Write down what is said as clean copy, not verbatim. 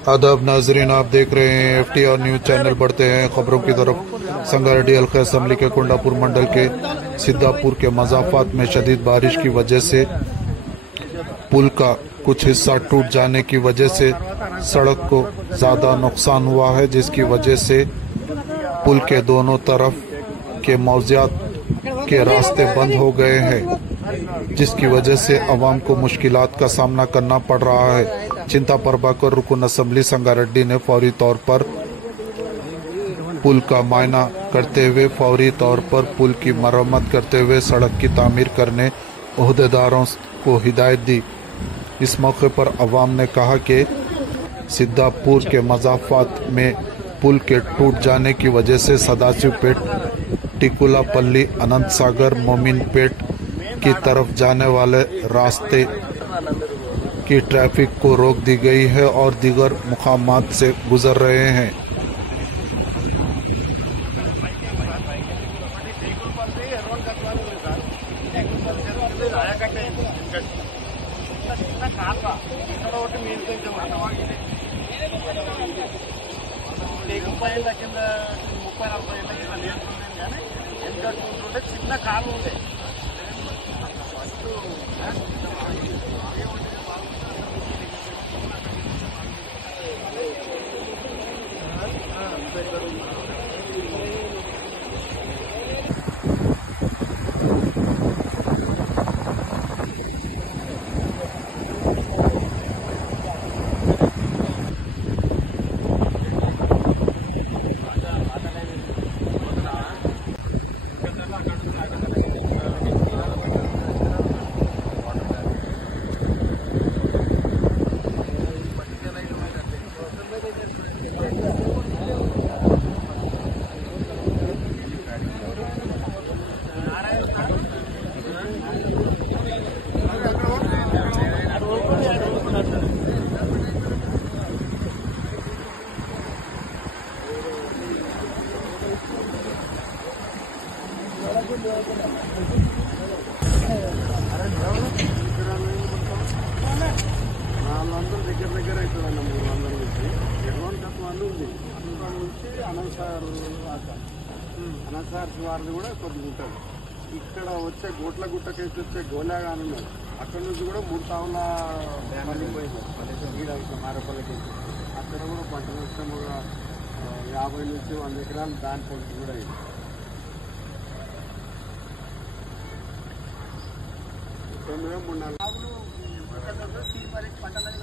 आदाब नाजरीन, आप देख रहे हैं FTR न्यूज चैनल। बढ़ते हैं खबरों की तरफ। संगारेड्डी हल्का असम्बली के कोंडापुर मंडल के सिद्धापुर के मजाफात में शदीद बारिश की वजह से पुल का कुछ हिस्सा टूट जाने की वजह से सड़क को ज्यादा नुकसान हुआ है, जिसकी वजह से पुल के दोनों तरफ के मौजियात के रास्ते बंद हो गए हैं, जिसकी वजह से अवाम को मुश्किलात का सामना करना पड़ रहा है। चिंता प्रभाकर रुकन असम्बली संगारेड्डी ने फौरी तौर पर पुल का मुआयना करते हुए फौरी तौर पर पुल की मरम्मत करते हुए सड़क की तामीर करने ओहदेदारों को हिदायत दी। इस मौके पर अवाम ने कहा कि सिद्धापुर के मजाफात में पुल के टूट जाने की वजह से सदाशिव पेट, टिकुलापल्ली, अनंत सागर, मोमिन पेट की तरफ जाने वाले रास्ते की ट्रैफिक को रोक दी गई है और दीगर मुकामात से गुजर रहे हैं। చిన్న కాలు ఉండే దగ్గర అవుతుందన్న 300 నుంచి 200 ఉంది. అందులో నుంచి అనంతసార్ వారిది కూడా కొద్దిగా ఉంటుంది. ఇక్కడ వచ్చే గోట్ల గుట్టకైతే వచ్చే గోలాగాని ఉన్నది, అక్కడ నుంచి కూడా 3 తావుల మారపల్లికి అక్కడ కూడా పంట నష్టముగా 50 నుంచి 100 ఎకరాలు దాని పొలికి కూడా అయింది. పంటలని